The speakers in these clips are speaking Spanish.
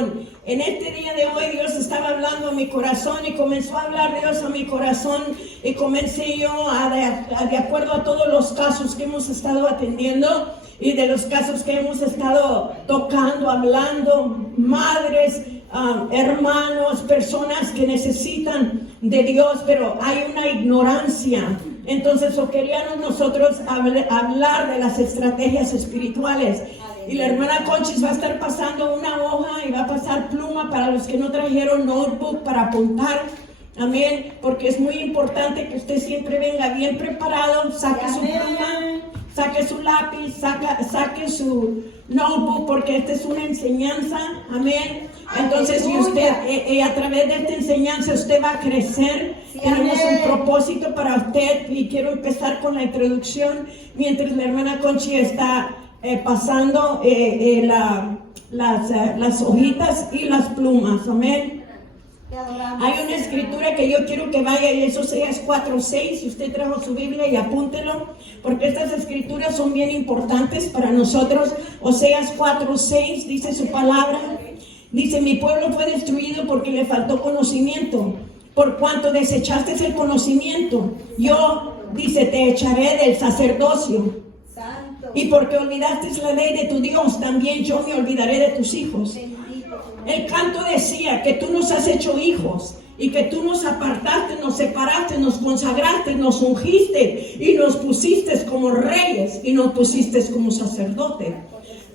bendición. En este día de hoy Dios estaba hablando a mi corazón y comenzó a hablar Dios a mi corazón y comencé yo de acuerdo a todos los casos que hemos estado atendiendo y de los casos que hemos estado tocando, hablando, madres, hermanos, personas que necesitan de Dios, pero hay una ignorancia. Entonces, queríamos nosotros hablar de las estrategias espirituales. Y la hermana Conchis va a estar pasando una hoja y va a pasar pluma para los que no trajeron notebook para apuntar. Amén. Porque es muy importante que usted siempre venga bien preparado, saque su pluma, saque su lápiz, saque su notebook, porque esta es una enseñanza. Amén. Entonces, si usted, a través de esta enseñanza, usted va a crecer. Tenemos un propósito para usted y quiero empezar con la introducción mientras la hermana Conchi está pasando las hojitas y las plumas. Amén. Hay una escritura que yo quiero que vaya y eso sea 4:6. Si usted trajo su Biblia y apúntelo, porque estas escrituras son bien importantes para nosotros. Oseas 4:6 dice su palabra. Dice: mi pueblo fue destruido porque le faltó conocimiento. Por cuanto desechaste el conocimiento, yo, dice, te echaré del sacerdocio. Santo. Y porque olvidaste la ley de tu Dios, también yo me olvidaré de tus hijos. El canto decía que tú nos has hecho hijos y que tú nos apartaste, nos separaste, nos consagraste, nos ungiste y nos pusiste como reyes y nos pusiste como sacerdotes.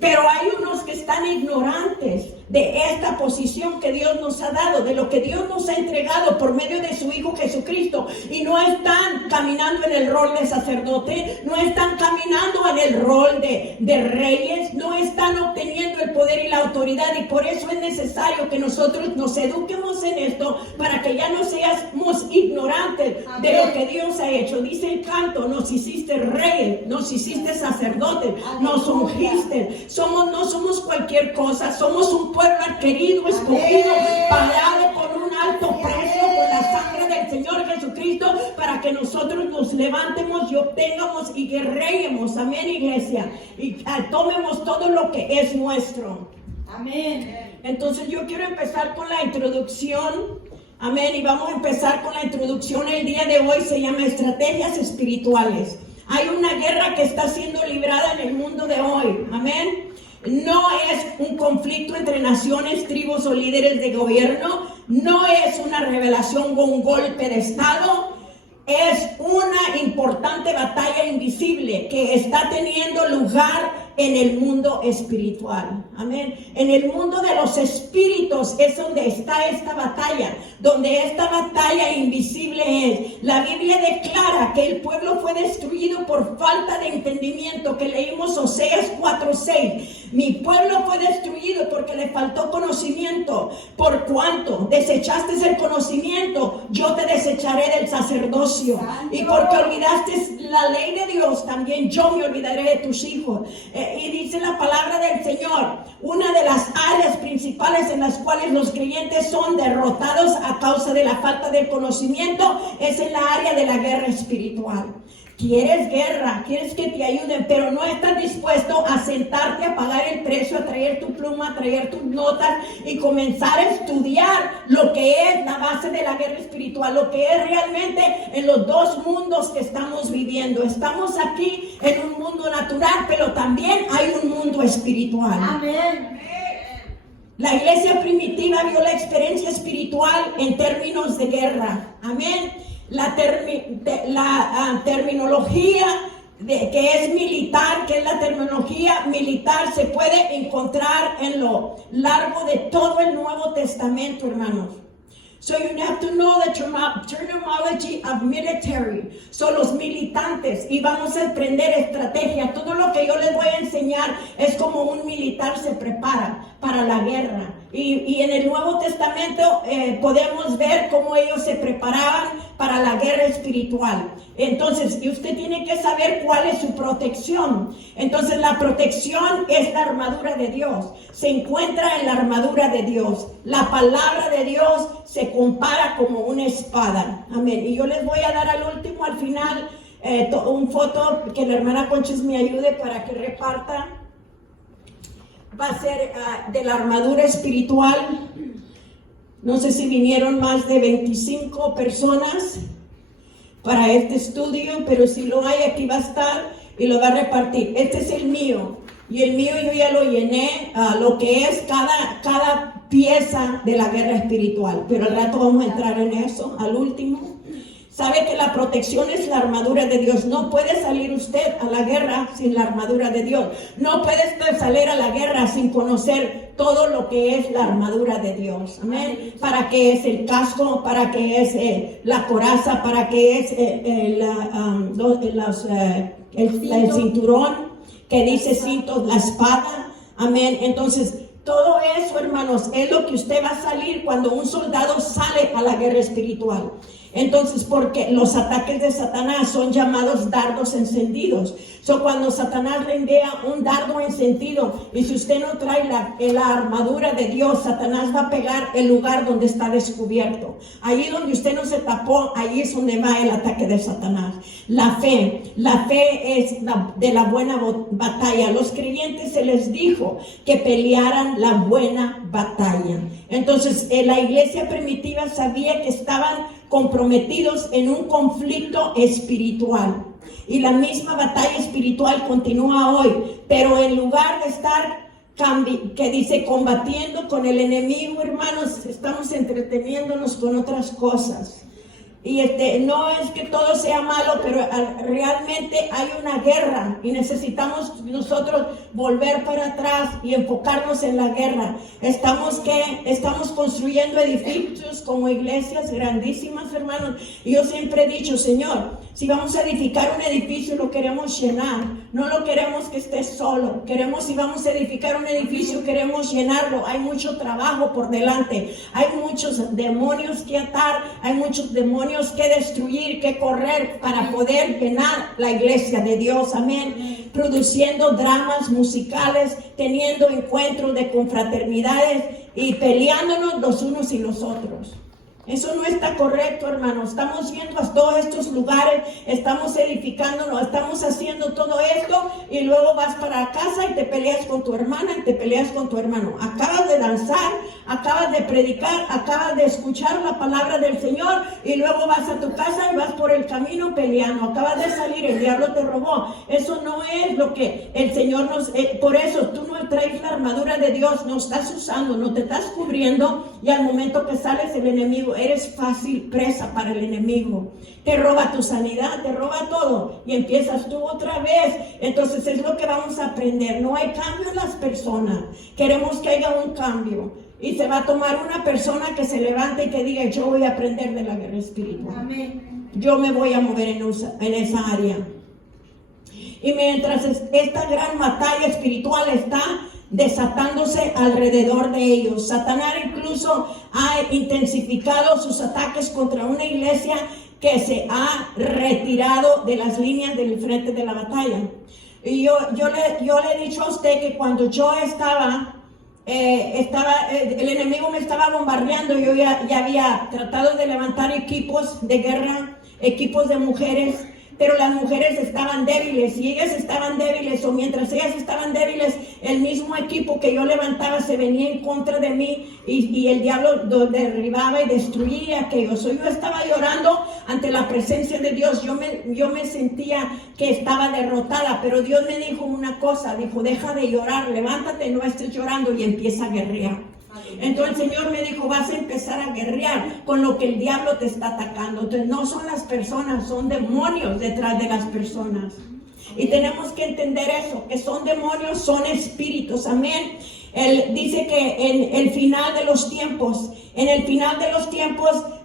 Pero hay unos que están ignorantes de esta posición que Dios nos ha dado, de lo que Dios nos ha entregado por medio de su Hijo Jesucristo, y no están caminando en el rol de sacerdote, no están caminando en el rol de reyes, no están obteniendo el poder y la autoridad, y por eso es necesario que nosotros nos eduquemos en esto para que ya no seamos ignorantes de lo que Dios ha hecho. Dice el canto: nos hiciste reyes, nos hiciste sacerdotes, nos ungiste. No somos cualquier cosa, somos un pueblo adquirido, escogido, pagado con un alto precio, con la sangre del Señor Jesucristo, para que nosotros nos levantemos y obtengamos y guerremos. Amén, iglesia. Y tomemos todo lo que es nuestro. Amén. Entonces yo quiero empezar con la introducción. Amén. Y vamos a empezar con la introducción. El día de hoy se llama estrategias espirituales. Hay una guerra que está siendo librada en el mundo de hoy. Amén. No es un conflicto entre naciones, tribus o líderes de gobierno. No es una revelación o un golpe de estado. Es una importante batalla invisible que está teniendo lugar en el mundo espiritual. Amén. En el mundo de los espíritus es donde está esta batalla, donde esta batalla invisible es. La Biblia declara que el pueblo fue destruido por falta de entendimiento, que leímos Oseas 4:6. Mi pueblo fue destruido porque le faltó conocimiento. Por cuanto desechaste el conocimiento, yo te desecharé del sacerdocio. Y porque olvidaste la ley de Dios, también yo me olvidaré de tus hijos. Y dice la palabra del Señor, una de las áreas principales en las cuales los creyentes son derrotados a causa de la falta de conocimiento es en la área de la guerra espiritual. Quieres guerra, quieres que te ayuden, pero no estás dispuesto a sentarte, a pagar el precio, a traer tu pluma, a traer tus notas y comenzar a estudiar lo que es la base de la guerra espiritual, lo que es realmente en los dos mundos que estamos viviendo. Estamos aquí en un mundo natural, pero también hay un mundo espiritual. Amén. La iglesia primitiva vio la experiencia espiritual en términos de guerra. Amén. La terminología que es militar, que es la terminología militar, se puede encontrar en lo largo de todo el Nuevo Testamento, hermanos. So you have to know the terminology of military. Son los militantes, y vamos a aprender estrategias. Todo lo que yo les voy a enseñar es como un militar se prepara para la guerra. Y en el Nuevo Testamento podemos ver cómo ellos se preparaban para la guerra espiritual. Entonces, y usted tiene que saber cuál es su protección. Entonces, la protección es la armadura de Dios. Se encuentra en la armadura de Dios. La palabra de Dios se compara como una espada. Amén. Y yo les voy a dar al último, al final, un foto que la hermana Conchis me ayude para que reparta. va a ser de la armadura espiritual. No sé si vinieron más de 25 personas para este estudio, pero si lo hay, aquí va a estar y lo va a repartir. Este es el mío, y el mío yo ya lo llené, lo que es cada pieza de la guerra espiritual, pero al rato vamos a entrar en eso, al último. Sabe que la protección es la armadura de Dios. No puede salir usted a la guerra sin la armadura de Dios. No puede usted salir a la guerra sin conocer todo lo que es la armadura de Dios. Amén. Para qué es el casco, para qué es la coraza, para qué es el cinturón que dice cintos, la espada. Amén. Entonces, todo eso, hermanos, es lo que usted va a salir cuando un soldado sale a la guerra espiritual. Entonces, porque los ataques de Satanás son llamados dardos encendidos. Cuando Satanás le envía un dardo encendido, y si usted no trae la armadura de Dios, Satanás va a pegar el lugar donde está descubierto. Allí donde usted no se tapó, allí es donde va el ataque de Satanás. La fe es de la buena batalla. A los creyentes se les dijo que pelearan la buena batalla. Entonces, la iglesia primitiva sabía que estaban comprometidos en un conflicto espiritual, y la misma batalla espiritual continúa hoy, pero en lugar de estar que dice combatiendo con el enemigo, hermanos, estamos entreteniéndonos con otras cosas. Y no es que todo sea malo, pero realmente hay una guerra y necesitamos nosotros volver para atrás y enfocarnos en la guerra. Estamos construyendo edificios como iglesias grandísimas, hermanos. Y yo siempre he dicho, Señor, si vamos a edificar un edificio, lo queremos llenar. No lo queremos que esté solo. Si vamos a edificar un edificio, queremos llenarlo. Hay mucho trabajo por delante. Hay muchos demonios que atar. Hay muchos demonios que destruir, que correr para poder llenar la iglesia de Dios. Amén. Produciendo dramas musicales, teniendo encuentros de confraternidades y peleándonos los unos y los otros. Eso no está correcto, hermanos. Estamos yendo a todos estos lugares, estamos edificándonos, estamos haciendo todo esto, y luego vas para casa y te peleas con tu hermana y te peleas con tu hermano. Acabas de danzar, acabas de predicar, acabas de escuchar la palabra del Señor, y luego vas a tu casa y vas por el camino peleando. Acabas de salir, el diablo te robó. Eso no es lo que el Señor nos... por eso tú no traes la armadura de Dios, no estás usando, no te estás cubriendo, y al momento que sales el enemigo, eres fácil presa para el enemigo. Te roba tu sanidad, te roba todo, y empiezas tú otra vez. Entonces es lo que vamos a aprender. No hay cambio en las personas. Queremos que haya un cambio, y se va a tomar una persona que se levante y que diga, yo voy a aprender de la guerra espiritual. Amén. Yo me voy a mover en esa área. Y mientras esta gran batalla espiritual está desatándose alrededor de ellos, Satanás incluso ha intensificado sus ataques contra una iglesia que se ha retirado de las líneas del frente de la batalla. Y yo le he dicho a usted que cuando yo el enemigo me estaba bombardeando, yo ya había tratado de levantar equipos de guerra, equipos de mujeres, pero las mujeres estaban débiles, y ellas estaban débiles, o mientras ellas estaban débiles, el mismo equipo que yo levantaba se venía en contra de mí, y el diablo derribaba y destruía aquello. Yo estaba llorando ante la presencia de Dios. Yo me sentía que estaba derrotada, pero Dios me dijo una cosa, dijo, deja de llorar, levántate, no estés llorando, y empieza a guerrear. Entonces el Señor me dijo, vas a empezar a guerrear con lo que el diablo te está atacando. Entonces no son las personas, son demonios detrás de las personas. Y tenemos que entender eso, que son demonios, son espíritus. Amén. Él dice que en el final de los tiempos,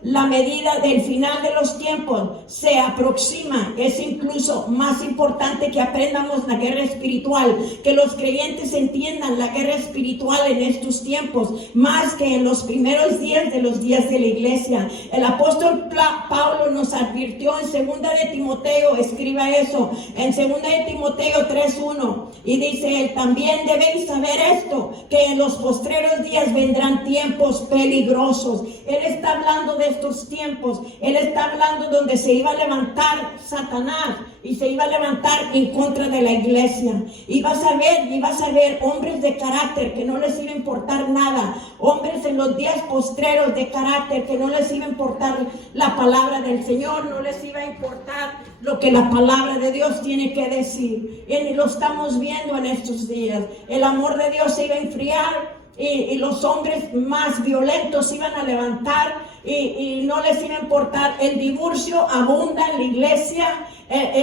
la medida del final de los tiempos se aproxima. Es incluso más importante que aprendamos la guerra espiritual, que los creyentes entiendan la guerra espiritual en estos tiempos, más que en los primeros días de los días de la iglesia. El apóstol Pablo nos advirtió en 2 de Timoteo, escriba eso, en 2 de Timoteo 3:1, y dice él, también debéis saber esto, que en los postreros días vendrán tiempos peligrosos. Él está hablando de estos tiempos, Él está hablando donde se iba a levantar Satanás y se iba a levantar en contra de la iglesia. Y vas a ver hombres de carácter que no les iba a importar nada, hombres en los días postreros de carácter que no les iba a importar la palabra del Señor, no les iba a importar lo que la palabra de Dios tiene que decir. Y lo estamos viendo en estos días. El amor de Dios se iba a enfriar. Y los hombres más violentos iban a levantar y no les iba a importar. El divorcio abunda en la iglesia,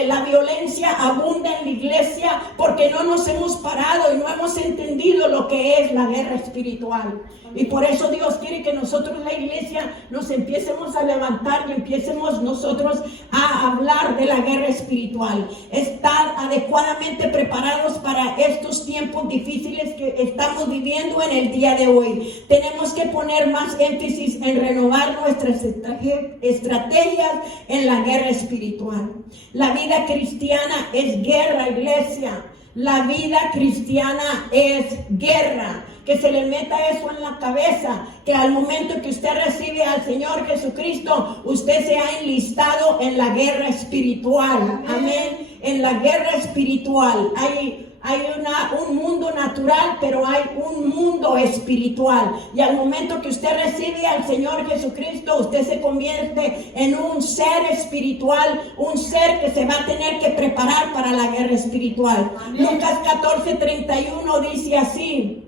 la violencia abunda en la iglesia porque no nos hemos parado y no hemos entendido lo que es la guerra espiritual. Y por eso Dios quiere que nosotros, la iglesia, nos empiecemos a levantar y empiecemos nosotros a hablar de la guerra espiritual. Estar adecuadamente preparados para estos tiempos difíciles que estamos viviendo en el día de hoy. Tenemos que poner más énfasis en renovar nuestras estrategias en la guerra espiritual. La vida cristiana es guerra, iglesia. La vida cristiana es guerra. Que se le meta eso en la cabeza, que al momento que usted recibe al Señor Jesucristo, usted se ha enlistado en la guerra espiritual. Amén. En la guerra espiritual hay un mundo natural, pero hay un mundo espiritual. Y al momento que usted recibe al Señor Jesucristo, usted se convierte en un ser espiritual, un ser que se va a tener que preparar para la guerra espiritual. Lucas 14:31 dice así.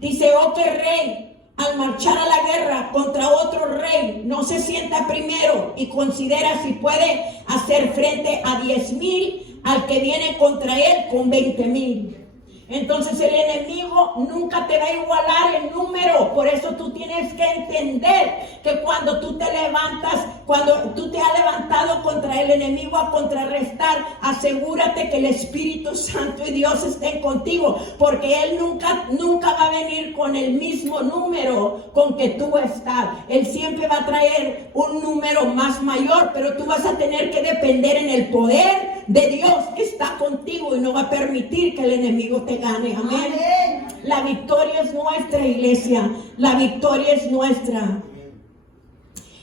Dice, oh que rey, al marchar a la guerra contra otro rey, no se sienta primero y considera si puede hacer frente a 10,000 al que viene contra él con 20,000. Entonces el enemigo nunca te va a igualar el número. Por eso tú tienes que entender que cuando tú te levantas, cuando tú te has levantado contra el enemigo a contrarrestar, asegúrate que el Espíritu Santo y Dios estén contigo, porque Él nunca va a venir con el mismo número con que tú estás. Él siempre va a traer un número más mayor, pero tú vas a tener que depender en el poder de Dios que está contigo y no va a permitir que el enemigo te gane. Amén. Amén. La victoria es nuestra, iglesia. La victoria es nuestra.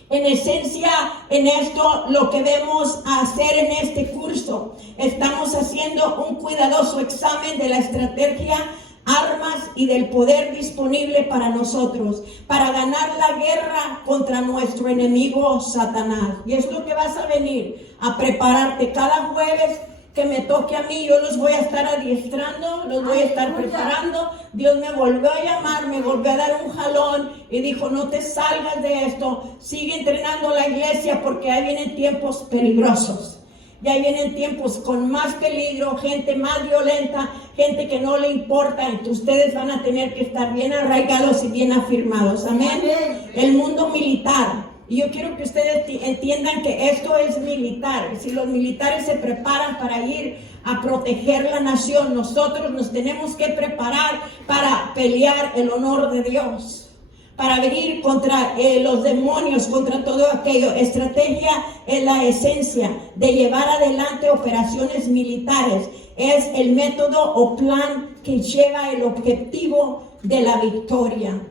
En esencia, en esto lo que debemos hacer en este curso, estamos haciendo un cuidadoso examen de la estrategia, armas y del poder disponible para nosotros, para ganar la guerra contra nuestro enemigo Satanás. Y es lo que vas a venir a prepararte cada jueves que me toque a mí. Yo los voy a estar adiestrando, los voy a estar preparando. Dios me volvió a llamar, me volvió a dar un jalón y dijo, no te salgas de esto, sigue entrenando la iglesia porque ahí vienen tiempos peligrosos. Y ahí vienen tiempos con más peligro, gente más violenta, gente que no le importa. Entonces ustedes van a tener que estar bien arraigados y bien afirmados. Amén. El mundo militar. Y yo quiero que ustedes entiendan que esto es militar. Si los militares se preparan para ir a proteger la nación, nosotros nos tenemos que preparar para pelear el honor de Dios, para venir contra los demonios, contra todo aquello. Estrategia es la esencia de llevar adelante operaciones militares. Es el método o plan que lleva el objetivo de la victoria.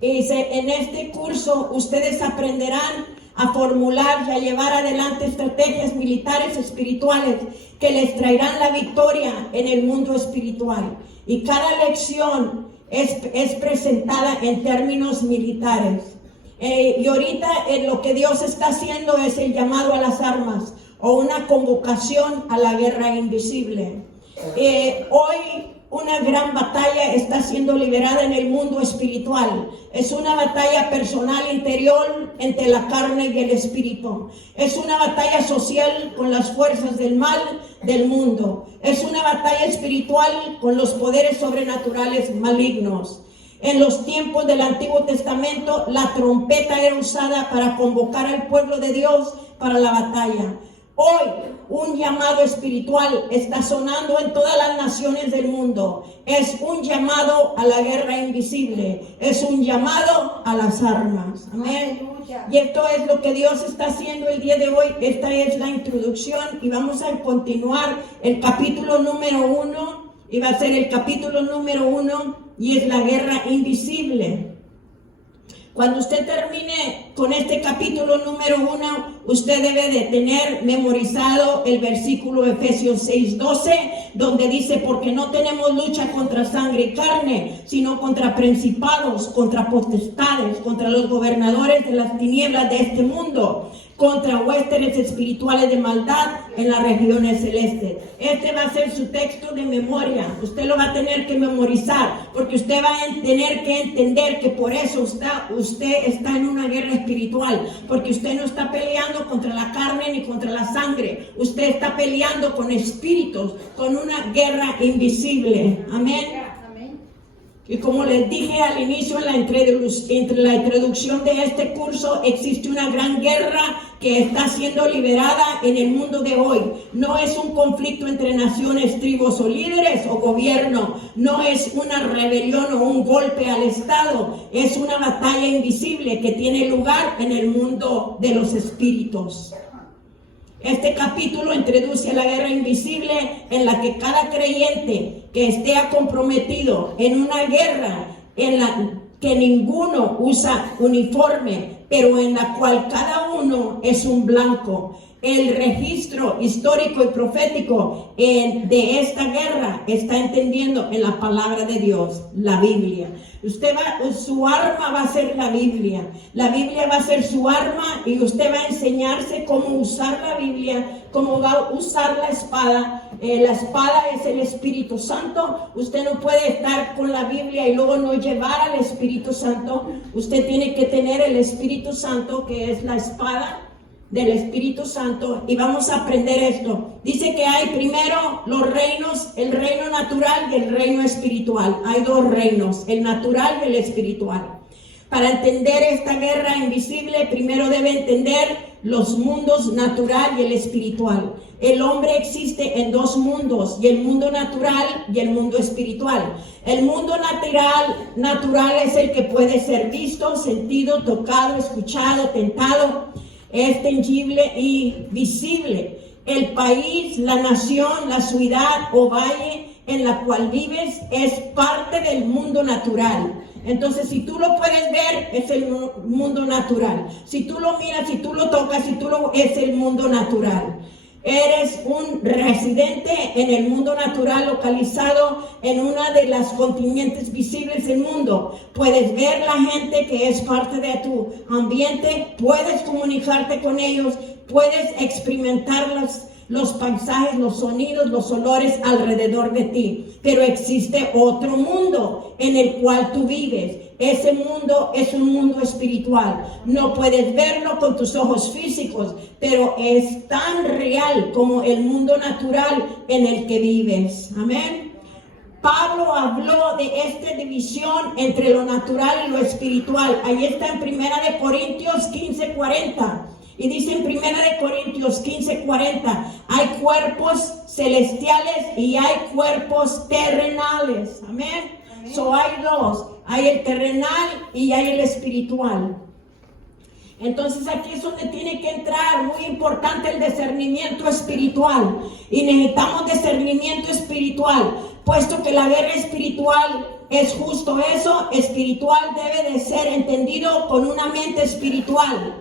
En este curso ustedes aprenderán a formular y a llevar adelante estrategias militares espirituales que les traerán la victoria en el mundo espiritual. Y cada lección es presentada en términos militares. Y ahorita lo que Dios está haciendo es el llamado a las armas o una convocación a la guerra invisible. Hoy una gran batalla está siendo liberada en el mundo espiritual. Es una batalla personal interior entre la carne y el espíritu. Es una batalla social con las fuerzas del mal del mundo. Es una batalla espiritual con los poderes sobrenaturales malignos. En los tiempos del Antiguo Testamento, la trompeta era usada para convocar al pueblo de Dios para la batalla. Hoy, un llamado espiritual está sonando en todas las naciones del mundo. Es un llamado a la guerra invisible. Es un llamado a las armas. Amén. Y esto es lo que Dios está haciendo el día de hoy. Esta es la introducción y vamos a continuar el capítulo número 1. Y va a ser el capítulo número 1 y es la guerra invisible. Cuando usted termine con este capítulo número 1, usted debe de tener memorizado el versículo Efesios 6:12, donde dice, porque no tenemos lucha contra sangre y carne, sino contra principados, contra potestades, contra los gobernadores de las tinieblas de este mundo, contra huéspedes espirituales de maldad en las regiones celestes. Este va a ser su texto de memoria. Usted lo va a tener que memorizar, porque usted va a tener que entender que por eso usted está en una guerra espiritual, porque usted no está peleando contra la carne ni contra la sangre. Usted está peleando con espíritus, con una guerra invisible. Amén. Y como les dije al inicio, entre la introducción de este curso, existe una gran guerra que está siendo liberada en el mundo de hoy. No es un conflicto entre naciones, tribus o líderes o gobierno. No es una rebelión o un golpe al Estado. Es una batalla invisible que tiene lugar en el mundo de los espíritus. Este capítulo introduce la guerra invisible en la que cada creyente que esté comprometido en una guerra en la que ninguno usa uniforme, pero en la cual cada uno es un blanco. El registro histórico y profético de esta guerra está entendiendo en la palabra de Dios, la Biblia. Su arma va a ser la Biblia. La Biblia va a ser su arma y usted va a enseñarse cómo usar la Biblia, cómo va a usar la espada. La espada es el Espíritu Santo. Usted no puede estar con la Biblia y luego no llevar al Espíritu Santo. Usted tiene que tener el Espíritu Santo, que es la espada del Espíritu Santo, y vamos a aprender esto. Dice que hay primero los reinos, el reino natural y el reino espiritual. Hay dos reinos, el natural y el espiritual. Para entender esta guerra invisible, primero debe entender los mundos natural y el espiritual. El hombre existe en dos mundos, y el mundo natural y el mundo espiritual. El mundo natural es el que puede ser visto, sentido, tocado, escuchado, tentado. Es tangible y visible. El país, la nación, la ciudad o valle en la cual vives es parte del mundo natural. Entonces, si tú lo puedes ver, es el mundo natural. Si tú lo miras, si tú lo tocas, es el mundo natural. Eres un residente en el mundo natural localizado en una de las continentes visibles del mundo. Puedes ver la gente que es parte de tu ambiente, puedes comunicarte con ellos, puedes experimentar los paisajes, los sonidos, los olores alrededor de ti. Pero existe otro mundo en el cual tú vives. Ese mundo es un mundo espiritual. No puedes verlo con tus ojos físicos, pero es tan real como el mundo natural en el que vives. Amén. Pablo habló de esta división entre lo natural y lo espiritual. Ahí está en 1 Corintios 15:40. Y dice en 1 Corintios 15:40, hay cuerpos celestiales y hay cuerpos terrenales. Amén. So hay dos, hay el terrenal y hay el espiritual. Entonces aquí es donde tiene que entrar, muy importante, el discernimiento espiritual. Y necesitamos discernimiento espiritual, puesto que la guerra espiritual es justo eso. Espiritual debe de ser entendido con una mente espiritual.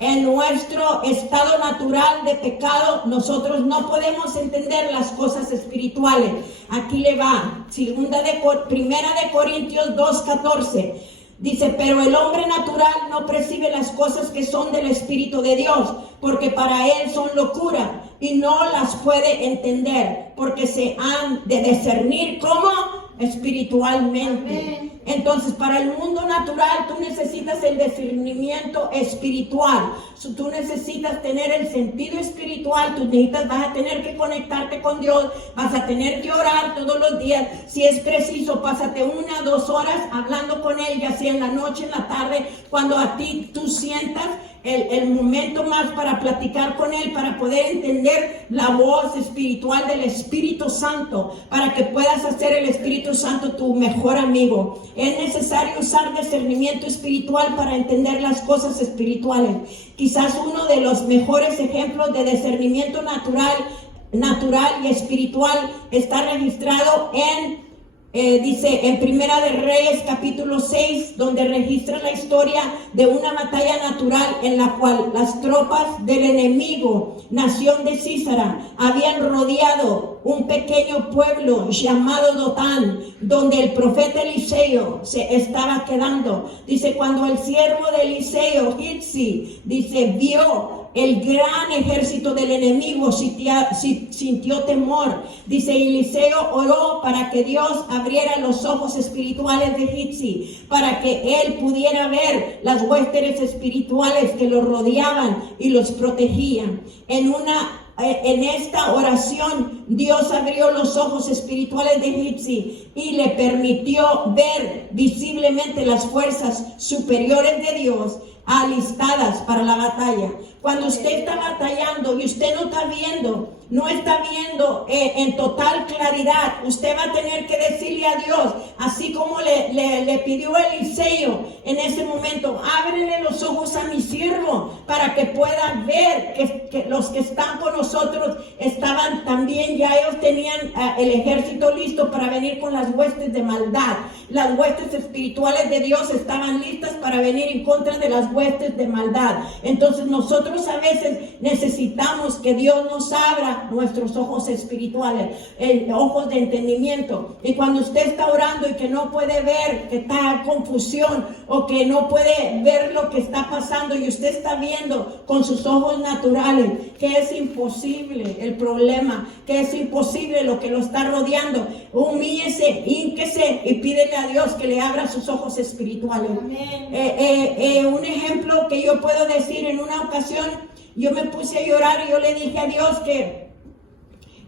En nuestro estado natural de pecado, nosotros no podemos entender las cosas espirituales. Aquí le va, 1 Corintios 2:14. Dice, pero el hombre natural no percibe las cosas que son del Espíritu de Dios, porque para él son locura, y no las puede entender, porque se han de discernir como espiritualmente. Amén. Entonces, para el mundo natural, tú necesitas el discernimiento espiritual. Tú necesitas tener el sentido espiritual. Vas a tener que conectarte con Dios. Vas a tener que orar todos los días. Si es preciso, pásate 1 o 2 horas hablando con Él, ya sea en la noche, en la tarde, cuando a ti tú sientas el momento más para platicar con Él, para poder entender la voz espiritual del Espíritu Santo, para que puedas hacer el Espíritu Santo tu mejor amigo. Es necesario usar discernimiento espiritual para entender las cosas espirituales. Quizás uno de los mejores ejemplos de discernimiento natural y espiritual está registrado en dice en Primera de Reyes capítulo 6, donde registra la historia de una batalla natural en la cual las tropas del enemigo, nación de Císara, habían rodeado un pequeño pueblo llamado Dotán, donde el profeta Eliseo se estaba quedando. Dice, cuando el siervo de Eliseo, Gitzi, dice, vio el gran ejército del enemigo, sintió temor. Dice, Eliseo oró para que Dios abriera los ojos espirituales de Gitzi, para que él pudiera ver las huestes espirituales que lo rodeaban y los protegían. En esta oración, Dios abrió los ojos espirituales de Gitzi y le permitió ver visiblemente las fuerzas superiores de Dios alistadas para la batalla. Cuando usted está batallando y usted no está viendo en total claridad, usted va a tener que decirle a Dios, así como le pidió Eliseo en ese momento, ábrele los ojos a mi siervo para que pueda ver que los que están con nosotros estaban también, ya ellos tenían el ejército listo para venir con las huestes de maldad. Las huestes espirituales de Dios estaban listas para venir en contra de las huestes de maldad. Entonces nosotros a veces necesitamos que Dios nos abra nuestros ojos espirituales, ojos de entendimiento. Y cuando usted está orando y que no puede ver, que está en confusión o que no puede ver lo que está pasando y usted está viendo con sus ojos naturales que es imposible el problema, que es imposible lo que lo está rodeando, humíllese, hínquese y pídele a Dios que le abra sus ojos espirituales. Un ejemplo que yo puedo decir, en una ocasión yo me puse a llorar y yo le dije a Dios que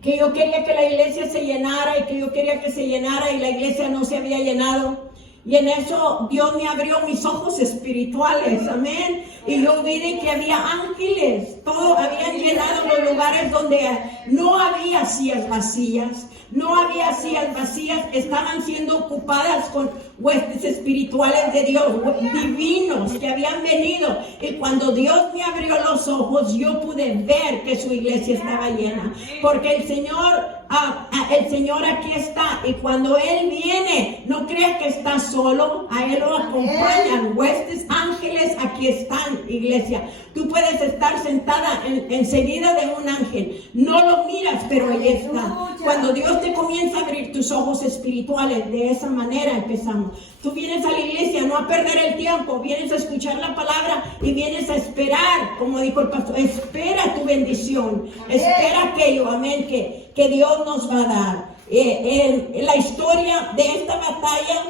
yo quería que la iglesia se llenara y que yo quería que se llenara y la iglesia no se había llenado. Y en eso Dios me abrió mis ojos espirituales, amén. Y yo vi que había ángeles, todos habían llenado los lugares donde no había sillas vacías. No había sillas vacías, estaban siendo ocupadas con huestes espirituales de Dios, divinos que habían venido. Y cuando Dios me abrió los ojos, yo pude ver que su iglesia estaba llena. Porque el Señor aquí está. Y cuando Él viene, no creas que está solo, a Él lo acompañan huestes, ángeles, aquí están, iglesia. Tú puedes estar sentada enseguida de un ángel, no lo miras, pero ahí está. Cuando Dios te comienza a abrir tus ojos espirituales, de esa manera empezamos. Tú vienes a la iglesia no a perder el tiempo, vienes a escuchar la palabra y vienes a esperar, como dijo el pastor, espera tu bendición, espera aquello, amén, que Dios nos va a dar. La historia de esta batalla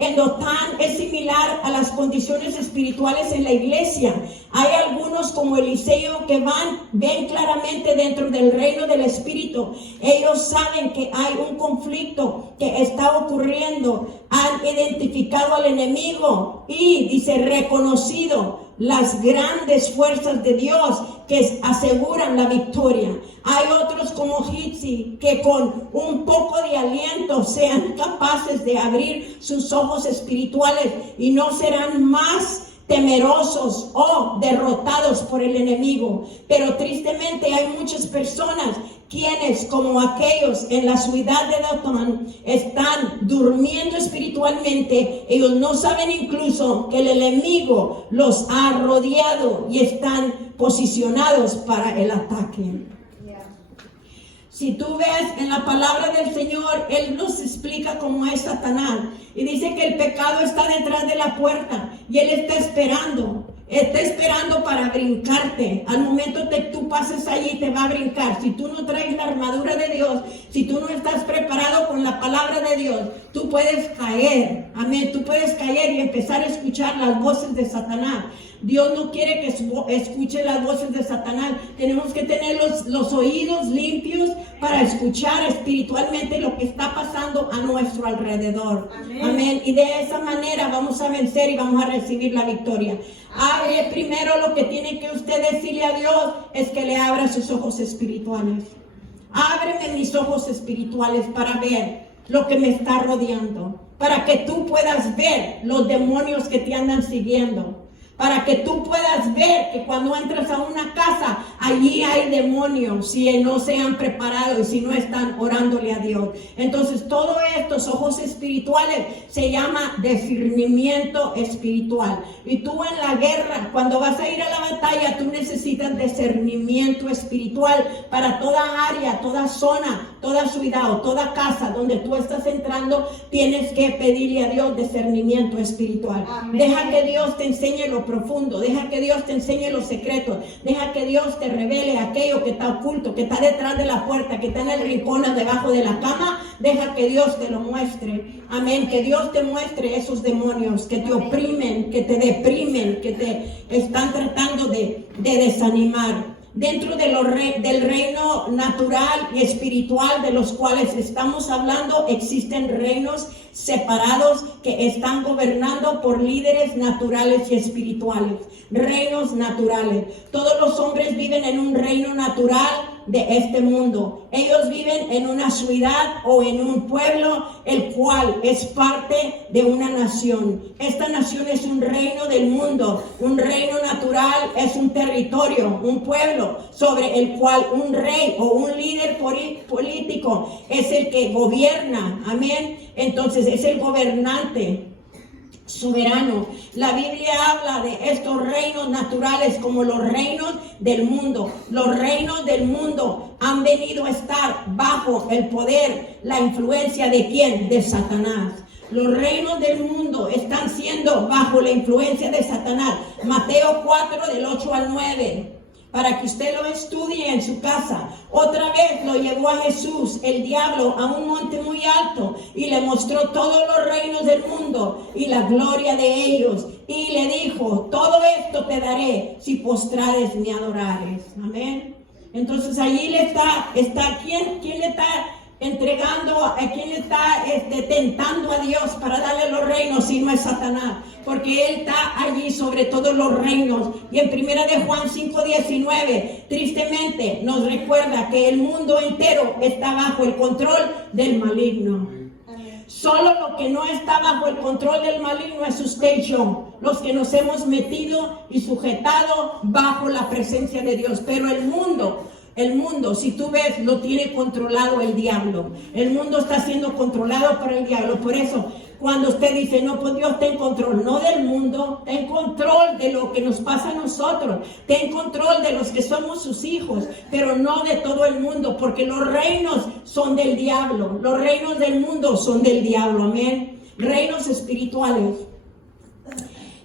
en Dotán es similar a las condiciones espirituales en la iglesia. Hay algunos como Eliseo que ven claramente dentro del reino del Espíritu. Ellos saben que hay un conflicto que está ocurriendo. Han identificado al enemigo y, dice, reconocido las grandes fuerzas de Dios que aseguran la victoria. Hay otros como Gitzi que con un poco de aliento sean capaces de abrir sus ojos espirituales y no serán más temerosos o derrotados por el enemigo. Pero tristemente hay muchas personas quienes, como aquellos en la ciudad de Dotán, están durmiendo espiritualmente. Ellos no saben incluso que el enemigo los ha rodeado y están posicionados para el ataque. Si tú ves en la palabra del Señor, Él nos explica cómo es Satanás. Y dice que el pecado está detrás de la puerta y Él está esperando para brincarte. Al momento que tú pases allí, te va a brincar. Si tú no traes la armadura de Dios, si tú no estás preparado con la palabra de Dios, tú puedes caer. Amén. Tú puedes caer y empezar a escuchar las voces de Satanás. Dios no quiere que escuche las voces de Satanás. Tenemos que tener los oídos limpios para escuchar espiritualmente lo que está pasando a nuestro alrededor. Amén. Amén. Y de esa manera vamos a vencer y vamos a recibir la victoria. Abre primero, lo que tiene que usted decirle a Dios es que le abra sus ojos espirituales. Ábreme mis ojos espirituales para ver lo que me está rodeando, para que tú puedas ver los demonios que te andan siguiendo. para que tú puedas ver que cuando entras a una casa, allí hay demonios, si no se han preparado y si no están orándole a Dios. Entonces, todos estos ojos espirituales se llama discernimiento espiritual. Y tú en la guerra, cuando vas a ir a la batalla, tú necesitas discernimiento espiritual para toda área, toda zona, toda ciudad o toda casa donde tú estás entrando. Tienes que pedirle a Dios discernimiento espiritual. Amén. Deja que Dios te enseñe lo profundo, deja que Dios te enseñe los secretos, deja que Dios te revele aquello que está oculto, que está detrás de la puerta, que está en el rincón debajo de la cama. Deja que Dios te lo muestre. Amén. Que Dios te muestre esos demonios que te oprimen, que te deprimen, que te están tratando de desanimar. Dentro de del reino natural y espiritual de los cuales estamos hablando, existen reinos separados que están gobernando por líderes naturales y espirituales. Reinos naturales. Todos los hombres viven en un reino natural de este mundo. Ellos viven en una ciudad o en un pueblo, el cual es parte de una nación. Esta nación es un reino del mundo. Un reino natural es un territorio, un pueblo sobre el cual un rey o un líder político es el que gobierna. Amén. Entonces es el gobernante soberano. La Biblia habla de estos reinos naturales como los reinos del mundo. Los reinos del mundo han venido a estar bajo el poder, la influencia de ¿quién? De Satanás. Los reinos del mundo están siendo bajo la influencia de Satanás. Mateo 4 del 8 al 9. Para que usted lo estudie en su casa. Otra vez lo llevó a Jesús, el diablo, a un monte muy alto y le mostró todos los reinos del mundo y la gloria de ellos. Y le dijo, todo esto te daré si postrares me adorares. Amén. Entonces allí le está ¿quién le está entregando, a quién le está tentando a Dios para darle los reinos si no es Satanás? Porque Él está allí sobre todos los reinos. Y en 1 de Juan 5:19, tristemente nos recuerda que el mundo entero está bajo el control del maligno. Solo lo que no está bajo el control del maligno es usted y yo, los que nos hemos metido y sujetado bajo la presencia de Dios. Pero el mundo, si tú ves, lo tiene controlado el diablo. El mundo está siendo controlado por el diablo. Por eso, cuando usted dice, no, pues Dios está en control, no del mundo, está en control de lo que nos pasa a nosotros, está en control de los que somos sus hijos, pero no de todo el mundo, porque los reinos son del diablo, los reinos del mundo son del diablo, amén. Reinos espirituales.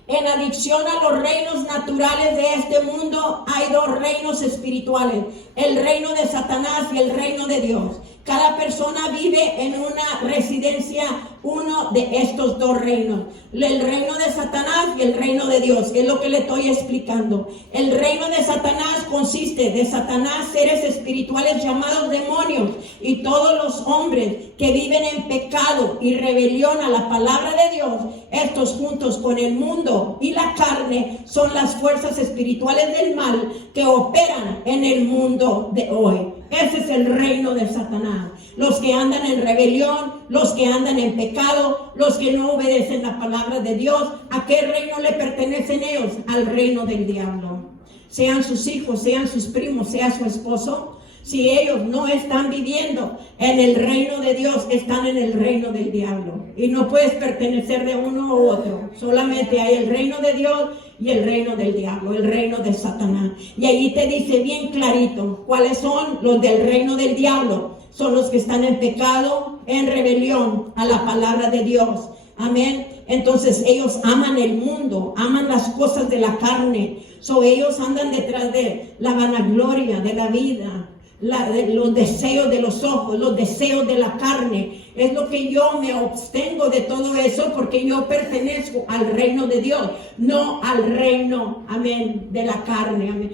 En adición a los reinos naturales de este mundo, hay dos reinos espirituales, el reino de Satanás y el reino de Dios. Cada persona vive en una residencia, uno de estos dos reinos, el reino de Satanás y el reino de Dios. Es lo que le estoy explicando. El reino de Satanás consiste de Satanás, seres espirituales llamados demonios, y todos los hombres que viven en pecado y rebelión a la palabra de Dios. Estos juntos con el mundo y la carne son las fuerzas espirituales del mal que operan en el mundo de hoy. Ese es el reino de Satanás. Los que andan en rebelión, los que andan en pecado, los que no obedecen la palabra de Dios. ¿A qué reino le pertenecen ellos? Al reino del diablo. Sean sus hijos, sean sus primos, sea su esposo. Si ellos no están viviendo en el reino de Dios, están en el reino del diablo. Y no puedes pertenecer de uno u otro. Solamente hay el reino de Dios y el reino del diablo, el reino de Satanás. Y allí te dice bien clarito cuáles son los del reino del diablo. Son los que están en pecado, en rebelión a la palabra de Dios. Amén. Entonces ellos aman el mundo, aman las cosas de la carne. Ellos andan detrás de la vanagloria de la vida. Los deseos de los ojos, los deseos de la carne. Es lo que yo me abstengo de todo eso, porque yo pertenezco al reino de Dios, no al reino, amén, de la carne, amén.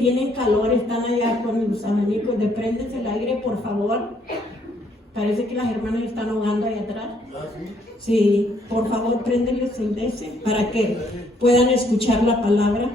Tienen calor, están allá con los abanicos, préndense el aire, por favor. Parece que las hermanas están ahogando allá atrás. Sí, por favor, préndenles el DC para que puedan escuchar la palabra.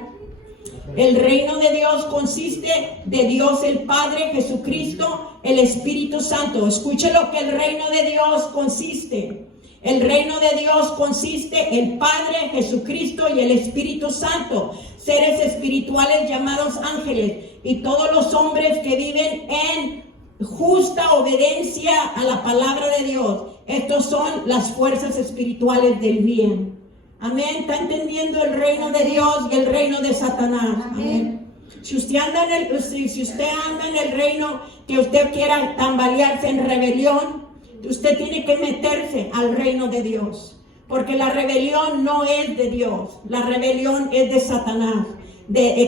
El reino de Dios consiste de Dios el Padre, Jesucristo, el Espíritu Santo. Escuche lo que el reino de Dios consiste. El reino de Dios consiste en el Padre, Jesucristo y el Espíritu Santo, seres espirituales llamados ángeles, y todos los hombres que viven en justa obediencia a la palabra de Dios. Estos son las fuerzas espirituales del bien. Amén. ¿Está entendiendo el reino de Dios y el reino de Satanás? Amén. Si usted anda en el reino que usted quiera tambalearse en rebelión, usted tiene que meterse al reino de Dios, porque la rebelión no es de Dios, la rebelión es de Satanás,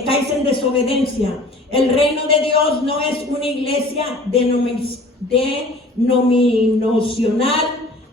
caes en desobediencia. El reino de Dios no es una iglesia denominacional.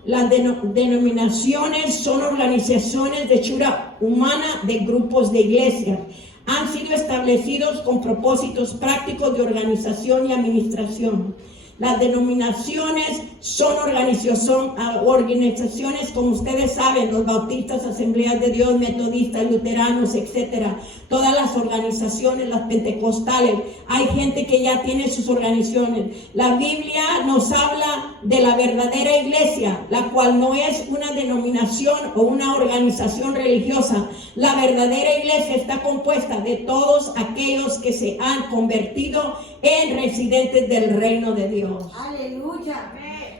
Las denominaciones son organizaciones de hechura humana de grupos de iglesias. Han sido establecidos con propósitos prácticos de organización y administración. Las denominaciones son organizaciones, como ustedes saben, los bautistas, asambleas de Dios, metodistas, luteranos, etcétera. Todas las organizaciones, las pentecostales, hay gente que ya tiene sus organizaciones. La Biblia nos habla de la verdadera iglesia, la cual no es una denominación o una organización religiosa. La verdadera iglesia está compuesta de todos aquellos que se han convertido en residentes del reino de Dios. Aleluya.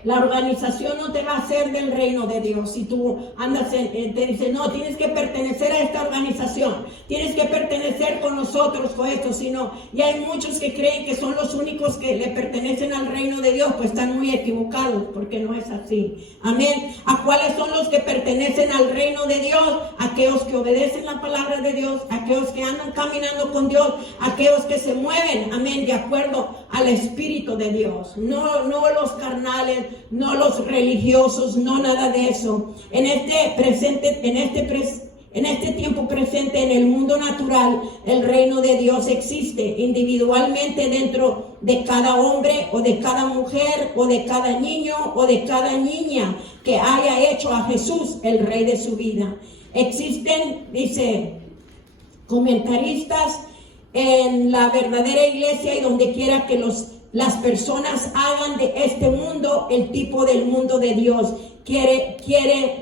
La organización no te va a hacer del reino de Dios. Si tú andas, te dicen, no, tienes que pertenecer a esta organización, tienes que pertenecer con nosotros, con esto, sino, y hay muchos que creen que son los únicos que le pertenecen al reino de Dios, pues están muy equivocados, porque no es así. Amén. ¿A cuáles son los que pertenecen al reino de Dios? Aquellos que obedecen la palabra de Dios, aquellos que andan caminando con Dios, aquellos que se mueven, amén, de acuerdo al Espíritu de Dios. No los carnales, no los religiosos, no nada de eso. En este tiempo presente en el mundo natural, el reino de Dios existe individualmente dentro de cada hombre o de cada mujer o de cada niño o de cada niña que haya hecho a Jesús el rey de su vida. Existen, dice, comentaristas en la verdadera iglesia y donde quiera que las personas hagan de este mundo el tipo del mundo de Dios quiere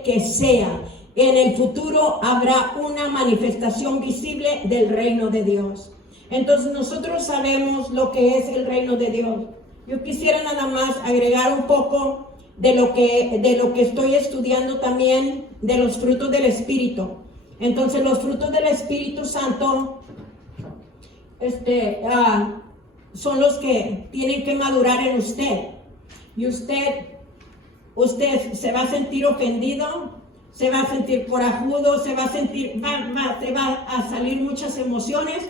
que sea. En el futuro habrá una manifestación visible del reino de Dios. Entonces nosotros sabemos lo que es el reino de Dios. Yo quisiera nada más agregar un poco de lo que estoy estudiando también, de los frutos del Espíritu. Entonces los frutos del Espíritu Santo son los que tienen que madurar en usted. Y usted se va a sentir ofendido, se va a sentir corajudo, se va a salir muchas emociones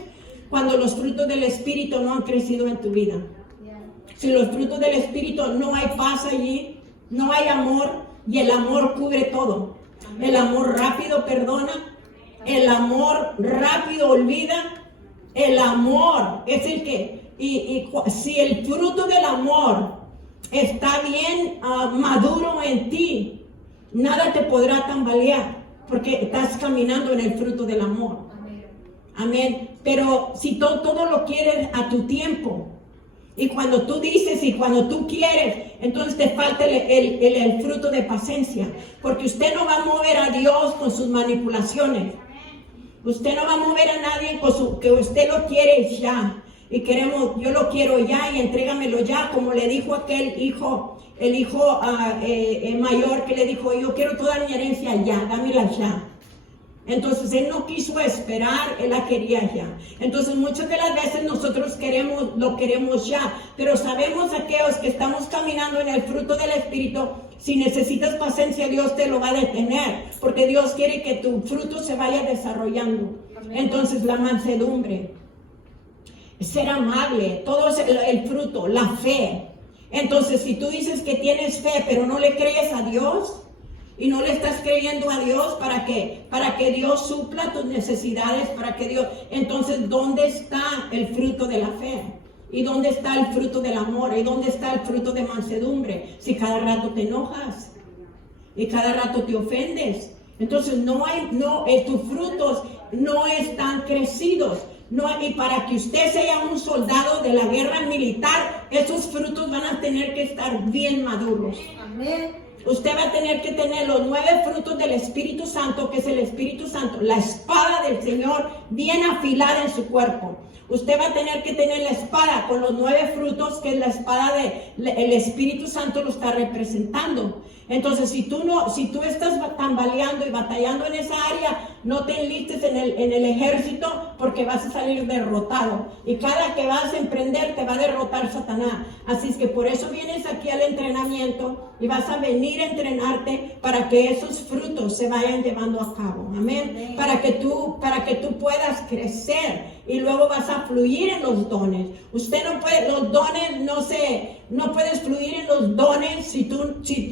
cuando los frutos del Espíritu no han crecido en tu vida. Si los frutos del Espíritu no hay paz allí, no hay amor, y el amor cubre todo. El amor rápido perdona, el amor rápido olvida. El amor es el que, si el fruto del amor está bien maduro en ti, nada te podrá tambalear, porque estás caminando en el fruto del amor. Amén. Pero si todo lo quieres a tu tiempo, y cuando tú dices y cuando tú quieres, entonces te falta el fruto de paciencia, porque usted no va a mover a Dios con sus manipulaciones. Usted no va a mover a nadie con que usted lo quiere ya. Y yo lo quiero ya y entrégamelo ya, como le dijo aquel hijo, el hijo mayor que le dijo, yo quiero toda mi herencia ya, dámela ya. Entonces él no quiso esperar, él la quería ya. Entonces muchas de las veces nosotros lo queremos ya, pero sabemos aquellos que estamos caminando en el fruto del Espíritu, si necesitas paciencia, Dios te lo va a detener, porque Dios quiere que tu fruto se vaya desarrollando. Entonces la mansedumbre, ser amable, todo el fruto, la fe. Entonces si tú dices que tienes fe, pero no le crees a Dios, y no le estás creyendo a Dios para que Dios supla tus necesidades, entonces ¿dónde está el fruto de la fe? ¿Y dónde está el fruto del amor? ¿Y dónde está el fruto de mansedumbre? Si cada rato te enojas y cada rato te ofendes, entonces tus frutos no están crecidos. Y para que usted sea un soldado de la guerra militar, esos frutos van a tener que estar bien maduros. Amén. Usted va a tener que tener los 9 frutos del Espíritu Santo, que es el Espíritu Santo, la espada del Señor bien afilada en su cuerpo. Usted va a tener que tener la espada con los 9 frutos, que es la espada el Espíritu Santo lo está representando. Entonces, si tú estás tambaleando y batallando en esa área, no te enlistes en el ejército, porque vas a salir derrotado. Y cada que vas a emprender te va a derrotar Satanás. Así es que por eso vienes aquí al entrenamiento y vas a venir a entrenarte para que esos frutos se vayan llevando a cabo. Amén. Para que tú puedas crecer y luego vas a fluir en los dones. Usted no puede, los dones no puedes fluir en los dones si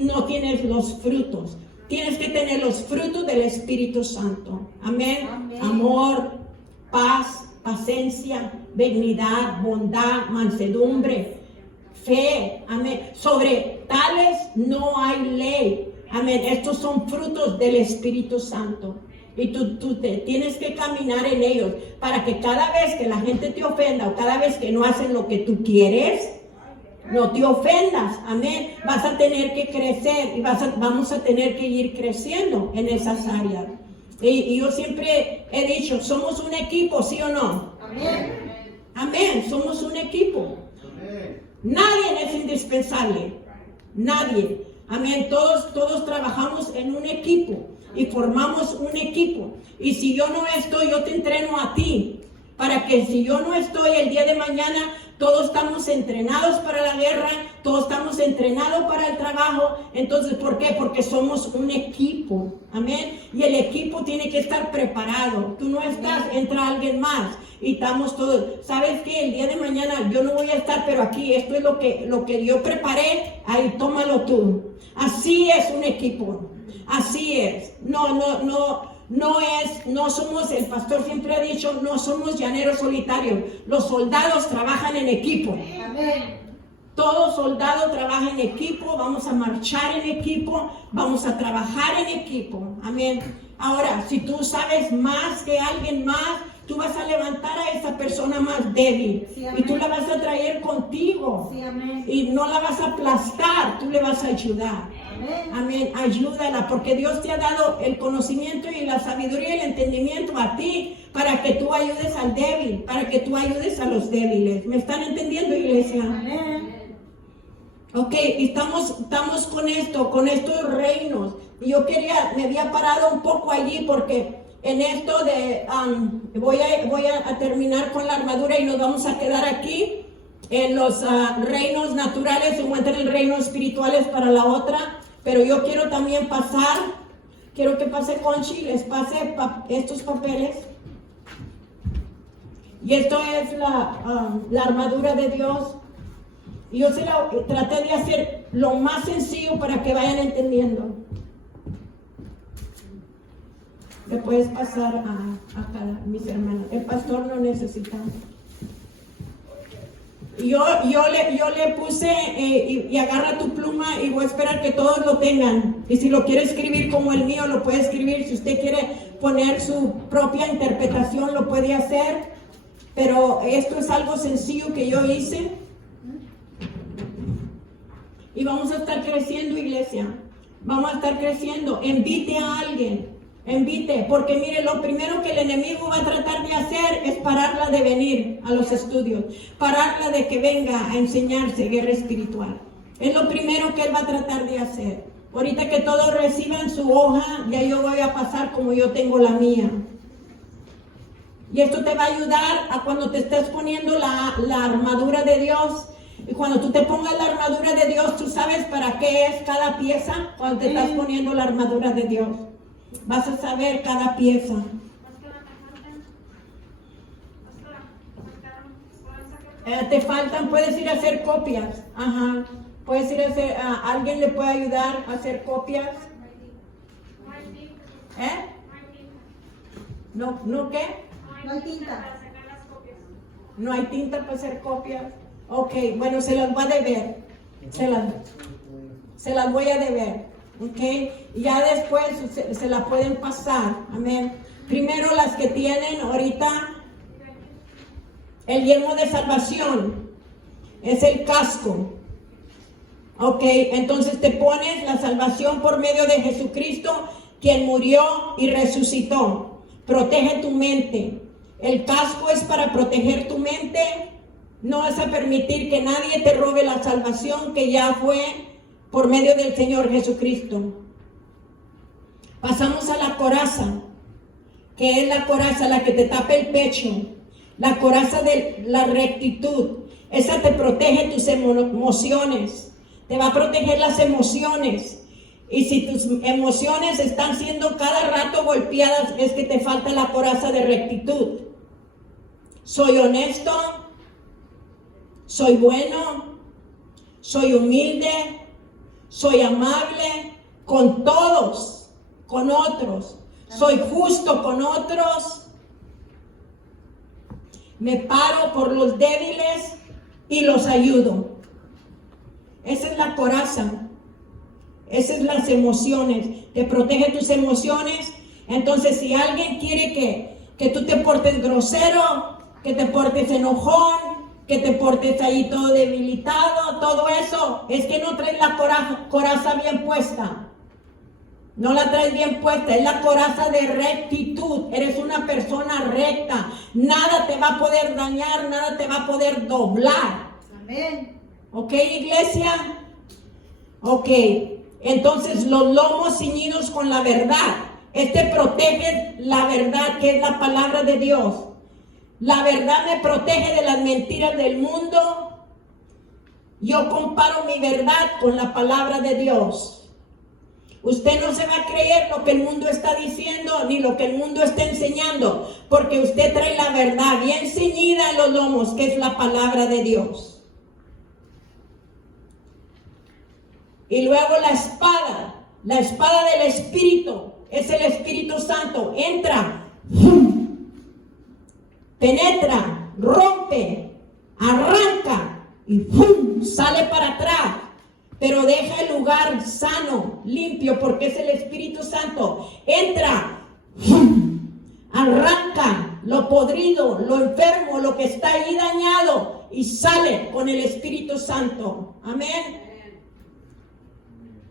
no tienes los frutos. Tienes que tener los frutos del Espíritu Santo. Amén. Amén. Amor, paz, paciencia, benignidad, bondad, mansedumbre, fe. Amén. Sobre tales no hay ley. Amén. Estos son frutos del Espíritu Santo. Y tú tienes que caminar en ellos para que cada vez que la gente te ofenda o cada vez que no hacen lo que tú quieres, no te ofendas. Amén. Vas a tener que crecer y vamos a tener que ir creciendo en esas áreas. Y yo siempre he dicho, somos un equipo, ¿sí o no? Amén. Amén. Somos un equipo. Amén. Nadie es indispensable. Nadie. Amén. Todos trabajamos en un equipo. Y formamos un equipo. Y si yo no estoy, yo te entreno a ti. Para que si yo no estoy el día de mañana, todos estamos entrenados para la guerra, todos estamos entrenados para el trabajo. Entonces, ¿por qué? Porque somos un equipo. Amén. Y el equipo tiene que estar preparado. Tú no estás, entra alguien más. Y estamos todos. ¿Sabes qué? El día de mañana yo no voy a estar, pero aquí esto es lo que yo preparé. Ahí tómalo tú. Así es un equipo. Así es. No somos, el pastor siempre ha dicho, no somos llaneros solitarios. Los soldados trabajan en equipo. Amén. Todo soldado trabaja en equipo, vamos a marchar en equipo, vamos a trabajar en equipo. Amén. Ahora, si tú sabes más que alguien más, tú vas a levantar a esa persona más débil. Sí, y tú la vas a traer contigo. Sí, y no la vas a aplastar, tú le vas a ayudar. Amén. Amén. Ayúdala, porque Dios te ha dado el conocimiento y la sabiduría y el entendimiento a ti para que tú ayudes al débil, para que tú ayudes a los débiles. ¿Me están entendiendo, iglesia? Amén. Ok, estamos con estos reinos. Y yo me había parado un poco allí porque en esto de, voy a terminar con la armadura y nos vamos a quedar aquí en los reinos naturales, encuentran el reino espirituales para la otra, pero yo quiero también quiero que pase Conchi, les pase estos papeles. Y esto es la armadura de Dios. Y yo traté de hacer lo más sencillo para que vayan entendiendo. Le puedes pasar acá, mis hermanos. El pastor no necesita. Yo le puse y agarra tu pluma y voy a esperar que todos lo tengan. Y si lo quiere escribir como el mío, lo puede escribir. Si usted quiere poner su propia interpretación, lo puede hacer. Pero esto es algo sencillo que yo hice. Y vamos a estar creciendo, iglesia. Vamos a estar creciendo. Invite a alguien. Invite, porque mire, lo primero que el enemigo va a tratar de hacer es pararla de venir a los estudios, pararla de que venga a enseñarse guerra espiritual. Es lo primero que él va a tratar de hacer. Ahorita que todos reciban su hoja, ya yo voy a pasar como yo tengo la mía. Y esto te va a ayudar a cuando te estés poniendo la armadura de Dios. Y cuando tú te pongas la armadura de Dios, tú sabes para qué es cada pieza. Cuando te estás poniendo la armadura de Dios, vas a saber cada pieza. Te faltan, puedes ir a hacer copias. Ajá. Puedes ir a hacer, alguien le puede ayudar a hacer copias. ¿No qué? No hay tinta. No hay tinta para hacer copias. Ok, bueno, se las va a deber. Se las voy a deber. Ok, ya después se la pueden pasar. Amén. Primero las que tienen ahorita el yelmo de salvación. Es el casco. Ok, entonces te pones la salvación por medio de Jesucristo, quien murió y resucitó. Protege tu mente. El casco es para proteger tu mente. No vas a permitir que nadie te robe la salvación que ya fue por medio del Señor Jesucristo. Pasamos a la coraza, que es la coraza la que te tapa el pecho. La coraza de la rectitud. Esa te protege tus emociones. Te va a proteger las emociones. Y si tus emociones están siendo cada rato golpeadas, es que te falta la coraza de rectitud. Soy honesto, soy bueno, soy humilde, soy amable con todos, con otros. Soy justo con otros. Me paro por los débiles y los ayudo. Esa es la coraza. Esas son las emociones. Te protege tus emociones. Entonces, si alguien quiere que tú te portes grosero, que te portes enojón, que te portes ahí todo debilitado, todo eso, es que no traes la coraza bien puesta. No la traes bien puesta. Es la coraza de rectitud. Eres una persona recta. Nada te va a poder dañar, nada te va a poder doblar. Amén. ¿Ok, iglesia? Ok. Entonces, los lomos ceñidos con la verdad. Protege la verdad, que es la palabra de Dios. La verdad me protege de las mentiras del mundo. Yo comparo mi verdad con la palabra de Dios. Usted no se va a creer lo que el mundo está diciendo, ni lo que el mundo está enseñando, porque usted trae la verdad bien ceñida en los lomos, que es la palabra de Dios. Y luego la espada del Espíritu, es el Espíritu Santo. Entra, penetra, rompe, arranca y sale para atrás. Pero deja el lugar sano, limpio, porque es el Espíritu Santo. Entra, arranca lo podrido, lo enfermo, lo que está ahí dañado, y sale con el Espíritu Santo. Amén.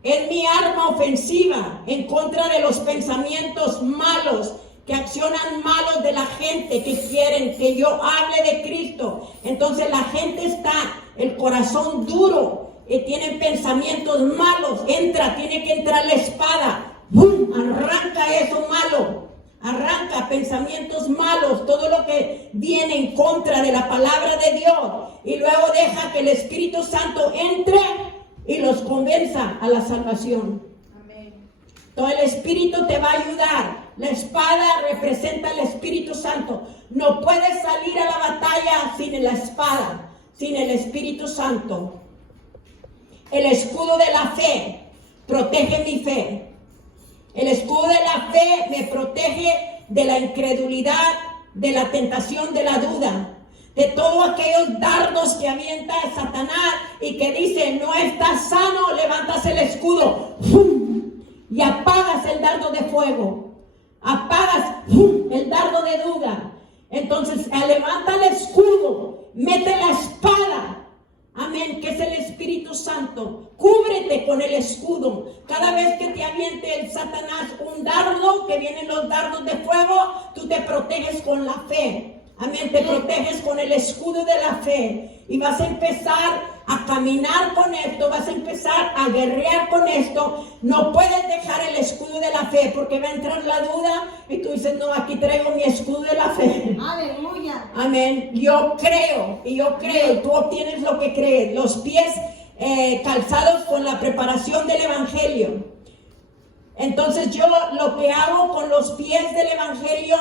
Es mi arma ofensiva en contra de los pensamientos malos que accionan malos de la gente, que quieren que yo hable de Cristo. Entonces la gente está, el corazón duro, tienen pensamientos malos. Tiene que entrar la espada. ¡Bum! Arranca eso malo. Arranca pensamientos malos, todo lo que viene en contra de la palabra de Dios. Y luego deja que el Espíritu Santo entre y los convenza a la salvación. Amén. Todo el Espíritu te va a ayudar. La espada representa al Espíritu Santo. No puedes salir a la batalla sin la espada, sin el Espíritu Santo. El escudo de la fe protege mi fe. El escudo de la fe me protege de la incredulidad, de la tentación, de la duda, de todos aquellos dardos que avienta Satanás y que dice, no estás sano, levantas el escudo y apagas el dardo de fuego, apagas el dardo de duda. Entonces levanta el escudo, mete la espada, amén, que es el Espíritu Santo. Cúbrete con el escudo. Cada vez que te aviente el Satanás un dardo, que vienen los dardos de fuego, tú te proteges con la fe. Amén, te proteges con el escudo de la fe. Y vas a empezar a caminar con esto, vas a empezar a guerrear con esto. No puedes dejar el escudo de la fe, porque va a entrar la duda y tú dices, no, aquí traigo mi escudo de la fe. Aleluya. Amén. Yo creo, y tú obtienes lo que crees. Los pies calzados con la preparación del Evangelio. Entonces yo lo que hago con los pies del Evangelio,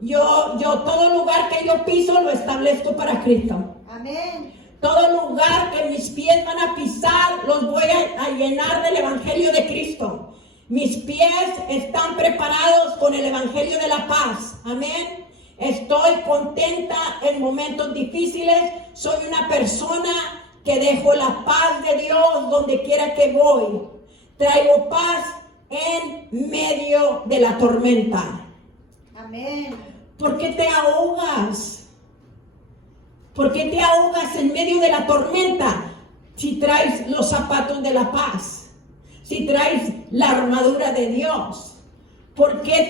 yo todo lugar que yo piso lo establezco para Cristo. Amén. Todo lugar que mis pies van a pisar, los voy a llenar del Evangelio de Cristo. Mis pies están preparados con el Evangelio de la paz. Amén. Estoy contenta en momentos difíciles. Soy una persona que dejo la paz de Dios donde quiera que voy. Traigo paz en medio de la tormenta. Amén. ¿Por qué te ahogas? ¿Por qué te ahogas en medio de la tormenta? si traes los zapatos de la paz, si traes la armadura de Dios? ¿Por qué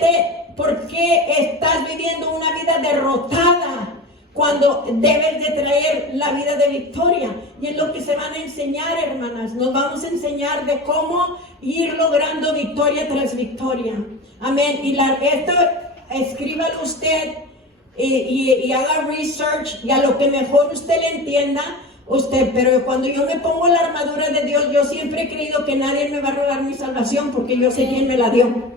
estás viviendo una vida derrotada cuando debes de traer la vida de victoria? Y es lo que se van a enseñar, hermanas. Nos vamos a enseñar de cómo ir logrando victoria tras victoria. Amén. Y esto, escríbalo usted y haga research, y a lo que mejor usted le entienda, pero cuando yo me pongo la armadura de Dios, yo siempre he creído que nadie me va a robar mi salvación, porque yo sé quién me la dio.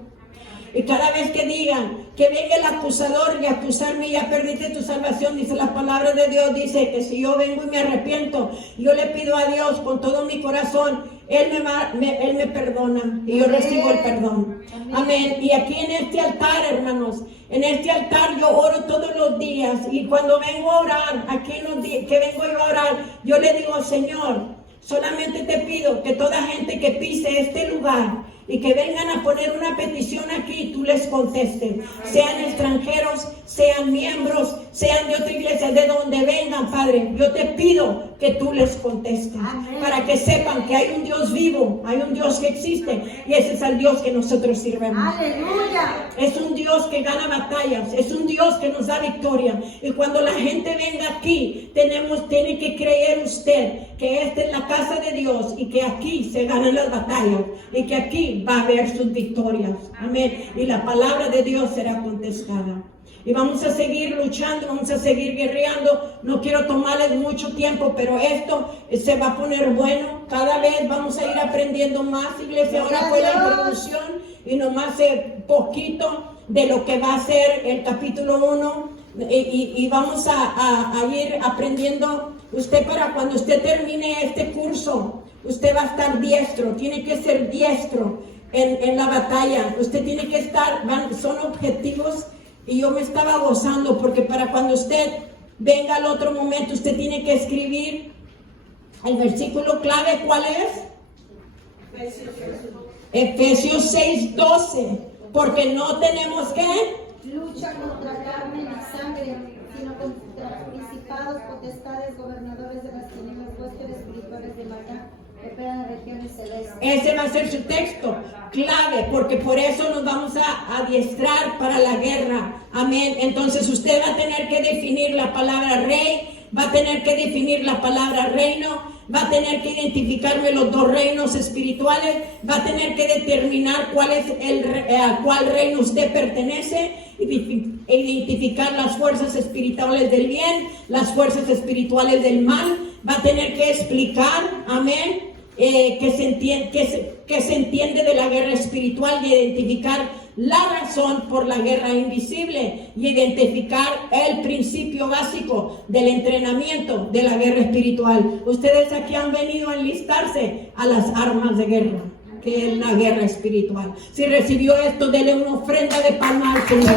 Y cada vez que digan que venga el acusador y acusarme, ya perdiste tu salvación, dice la palabra de Dios, dice que si yo vengo y me arrepiento, yo le pido a Dios con todo mi corazón, Él me perdona y yo recibo el perdón. Amén. Y aquí en este altar, hermanos, en este altar yo oro todos los días, y cuando vengo a orar, aquí en los días que vengo yo a orar, yo le digo, Señor, solamente te pido que toda gente que pise este lugar y que vengan a poner una petición aquí, tú les contestes, sean extranjeros, sean miembros, sean de otra iglesia, de donde vengan, Padre, yo te pido que tú les contestes. Amén. Para que sepan que hay un Dios vivo, hay un Dios que existe, y ese es el Dios que nosotros sirvemos. Aleluya. Es un Dios que gana batallas, es un Dios que nos da victoria, y cuando la gente venga aquí, tiene que creer usted que esta es la casa de Dios, y que aquí se ganan las batallas, y que aquí va a haber sus victorias. Amén. Y la palabra de Dios será contestada. Y vamos a seguir luchando, vamos a seguir guerreando. No quiero tomarles mucho tiempo, pero esto se va a poner bueno. Cada vez vamos a ir aprendiendo más, iglesia. Ahora fue la introducción y nomás poquito de lo que va a ser el capítulo 1. Y vamos a ir aprendiendo. Usted, para cuando usted termine este curso, usted va a estar diestro. Tiene que ser diestro en la batalla. Usted tiene que estar, son objetivos. Y yo me estaba gozando, porque para cuando usted venga al otro momento, usted tiene que escribir el versículo clave. ¿Cuál es? Efesios 6:12. Porque no tenemos que lucha contra carne ni sangre, sino contra principados, potestades, gobernadores de las tinieblas, huéspedes espirituales de maldad. Ese va a ser su texto clave, porque por eso nos vamos a adiestrar para la guerra. Amén. Entonces usted va a tener que definir la palabra rey, va a tener que definir la palabra reino, va a tener que identificarme los dos reinos espirituales, va a tener que determinar a cuál reino usted pertenece, identificar las fuerzas espirituales del bien, las fuerzas espirituales del mal. Va a tener que explicar, amén, que se entiende de la guerra espiritual, y identificar la razón por la guerra invisible, y identificar el principio básico del entrenamiento de la guerra espiritual. Ustedes aquí han venido a enlistarse a las armas de guerra, que es la guerra espiritual. Si recibió esto, dele una ofrenda de palma al Señor.